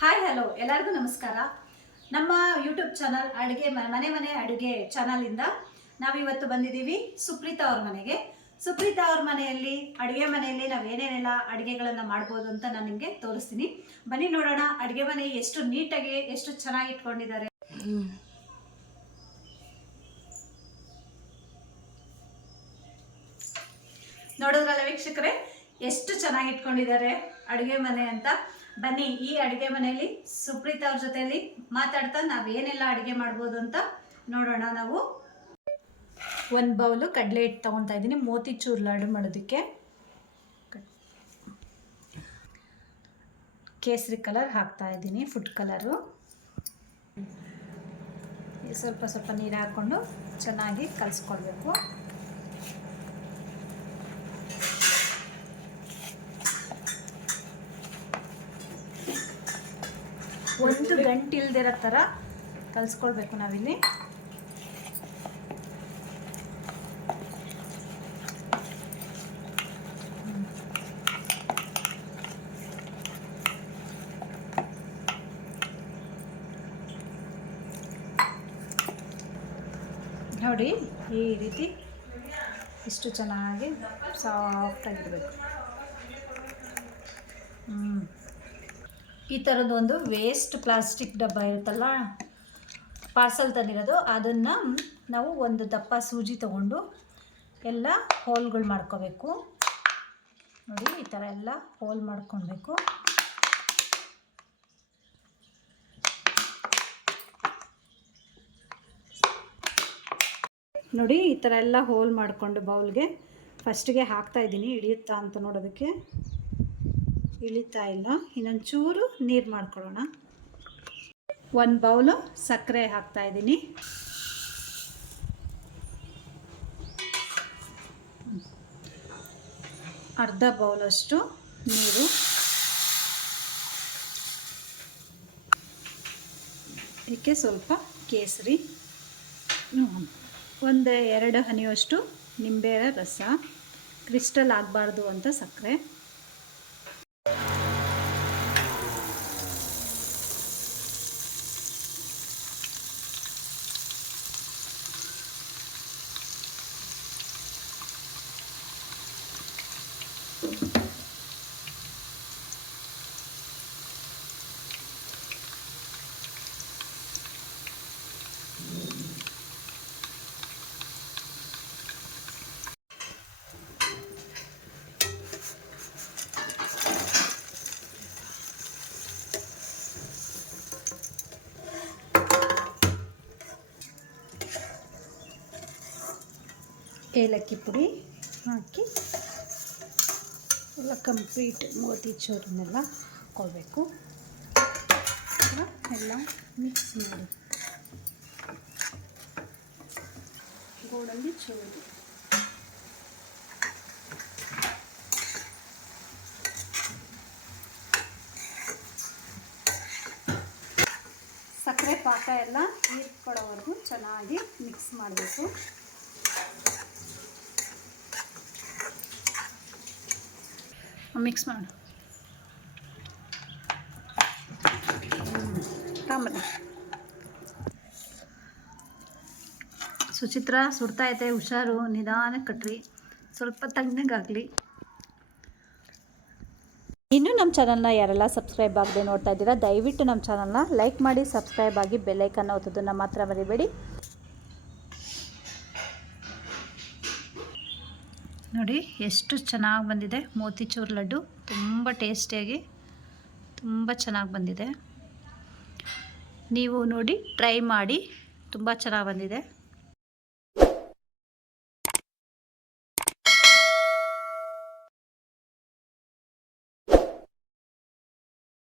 Hi hello ಎಲ್ಲರಿಗೂ ನಮಸ್ಕಾರ. ನಮ್ಮ ಯೂಟ್ಯೂಬ್ ಚಾನಲ್ ಅಡುಗೆ ಮನೆ ಮನೆ ಅಡುಗೆ ಚಾನಲಿಂದ ನಾವಿವತ್ತು ಬಂದಿದ್ದೀವಿ ಸುಪ್ರೀತಾ ಅವ್ರ ಮನೆಗೆ. ಸುಪ್ರೀತಾ ಅವ್ರ ಮನೆಯಲ್ಲಿ, ಅಡುಗೆ ಮನೆಯಲ್ಲಿ ನಾವು ಏನೇನೆಲ್ಲ ಅಡುಗೆಗಳನ್ನು ಮಾಡ್ಬೋದು ಅಂತ ನಾನು ನಿಮಗೆ ತೋರಿಸ್ತೀನಿ. ಬನ್ನಿ ನೋಡೋಣ ಅಡುಗೆ ಮನೆ ಎಷ್ಟು ನೀಟಾಗಿ, ಎಷ್ಟು ಚೆನ್ನಾಗಿ ಇಟ್ಕೊಂಡಿದ್ದಾರೆ. ನೋಡಿದ್ರಲ್ಲ ವೀಕ್ಷಕರೇ, ಎಷ್ಟು ಚೆನ್ನಾಗಿ ಇಟ್ಕೊಂಡಿದ್ದಾರೆ ಅಡುಗೆ ಮನೆ ಅಂತ. ಬನ್ನಿ, ಈ ಅಡುಗೆ ಮನೆಯಲ್ಲಿ ಸುಪ್ರೀತ್ ಅವ್ರ ಜೊತೆಯಲ್ಲಿ ಮಾತಾಡ್ತಾ ನಾವು ಏನೆಲ್ಲ ಅಡುಗೆ ಮಾಡ್ಬೋದು ಅಂತ ನೋಡೋಣ ನಾವು. ಒಂದು ಬೌಲು ಕಡಲೆ ಹಿಟ್ಟು ತೊಗೊತಾ ಇದ್ದೀನಿ ಮೋತಿಚೂರ್ ಲಾಡು ಮಾಡೋದಕ್ಕೆ. ಕೇಸರಿ ಕಲರ್ ಹಾಕ್ತಾ ಇದ್ದೀನಿ, ಫುಡ್ ಕಲರು. ಸ್ವಲ್ಪ ಸ್ವಲ್ಪ ನೀರು ಹಾಕ್ಕೊಂಡು ಚೆನ್ನಾಗಿ ಕಲಿಸ್ಕೊಳ್ಬೇಕು ಒಂದು ಗಂಟೆ ಇಲ್ದಿರೋ ಥರ ಕಲಿಸ್ಕೊಳ್ಬೇಕು ನಾವಿಲ್ಲಿ. ನೋಡಿ ಈ ರೀತಿ ಇಷ್ಟು ಚೆನ್ನಾಗಿ ಸಾಫ್ಟಾಗಿರಬೇಕು ಹ್ಞೂ ಈ ಥರದ್ದೊಂದು ವೇಸ್ಟ್ ಪ್ಲಾಸ್ಟಿಕ್ ಡಬ್ಬ ಇರುತ್ತಲ್ಲ ಪಾರ್ಸಲ್ ತಂದಿರೋದು, ಅದನ್ನು ನಾವು ಒಂದು ದಪ್ಪ ಸೂಜಿ ತಗೊಂಡು ಎಲ್ಲ ಹೋಲ್ಗಳು ಮಾಡ್ಕೋಬೇಕು. ನೋಡಿ, ಈ ಥರ ಎಲ್ಲ ಹೋಲ್ ಮಾಡ್ಕೊಳ್ಬೇಕು. ನೋಡಿ, ಈ ಥರ ಎಲ್ಲ ಹೋಲ್ ಮಾಡಿಕೊಂಡು ಬೌಲ್ಗೆ ಫಸ್ಟಿಗೆ ಹಾಕ್ತಾ ಇದ್ದೀನಿ, ಹಿಡಿಯುತ್ತಾ ಅಂತ ನೋಡೋದಕ್ಕೆ. ಇಳಿತಾ ಇಲ್ಲ. ಇನ್ನೊಂದು ಚೂರು ನೀರು ಮಾಡ್ಕೊಳ್ಳೋಣ. ಒಂದು ಬೌಲು ಸಕ್ಕರೆ ಹಾಕ್ತಾ ಇದ್ದೀನಿ. ಅರ್ಧ ಬೌಲಷ್ಟು ನೀರು. ಇದಕ್ಕೆ ಸ್ವಲ್ಪ ಕೇಸರಿ. ಒಂದು ಎರಡು ಹನಿಯಷ್ಟು ನಿಂಬೆ ರಸ. ಕ್ರಿಸ್ಟಲ್ ಆಗಬಾರ್ದು ಅಂತ ಸಕ್ಕರೆ. ಏಲಕ್ಕಿ ಪುಡಿ ಹಾಕಿ ಎಲ್ಲ ಕಂಪ್ಲೀಟ್ ಮೋತಿ ಚೂರನ್ನೆಲ್ಲ ಹಾಕ್ಕೊಳ್ಬೇಕು ಎಲ್ಲ ಮಿಕ್ಸ್ ಮಾಡಿ. ಗೋಡಂಬಿ ಚೂರು. ಸಕ್ಕರೆ ಪಾಕ ಎಲ್ಲ ಹೀರ್ಕೊಳ್ಳೋವರೆಗೂ ಚೆನ್ನಾಗಿ ಮಿಕ್ಸ್ ಮಾಡಬೇಕು. ಮಿಕ್ಸ್ ಮಾಡು ಸುಚಿತ್ರ ಸುಡ್ತಾ ಐತೆ, ಹುಷಾರು, ನಿಧಾನಕ್ಕೆ ಕಟ್ರಿ. ಸ್ವಲ್ಪ ತಣ್ಣಗಾಗಲಿ ಇನ್ನೂ ನಮ್ಮ ಚಾನಲ್ನ ಯಾರೆಲ್ಲ ಸಬ್ಸ್ಕ್ರೈಬ್ ಆಗದೆ ನೋಡ್ತಾ ಇದ್ದೀರಾ, ದಯವಿಟ್ಟು ನಮ್ಮ ಚಾನಲ್ನ ಲೈಕ್ ಮಾಡಿ, ಸಬ್ಸ್ಕ್ರೈಬ್ ಆಗಿ ಬೆಲ್ಲೈಕನ್ನು ಓದೋದನ್ನು ಮಾತ್ರ ಮರಿಬೇಡಿ. ನೋಡಿ ಎಷ್ಟು ಚೆನ್ನಾಗಿ ಬಂದಿದೆ. ಮೋತಿಚೂರ್ ಲಡ್ಡು ತುಂಬ ಟೇಸ್ಟಿಯಾಗಿ ತುಂಬ ಚೆನ್ನಾಗಿ ಬಂದಿದೆ. ನೀವು ನೋಡಿ ಟ್ರೈ ಮಾಡಿ. ತುಂಬ ಚೆನ್ನಾಗಿ ಬಂದಿದೆ.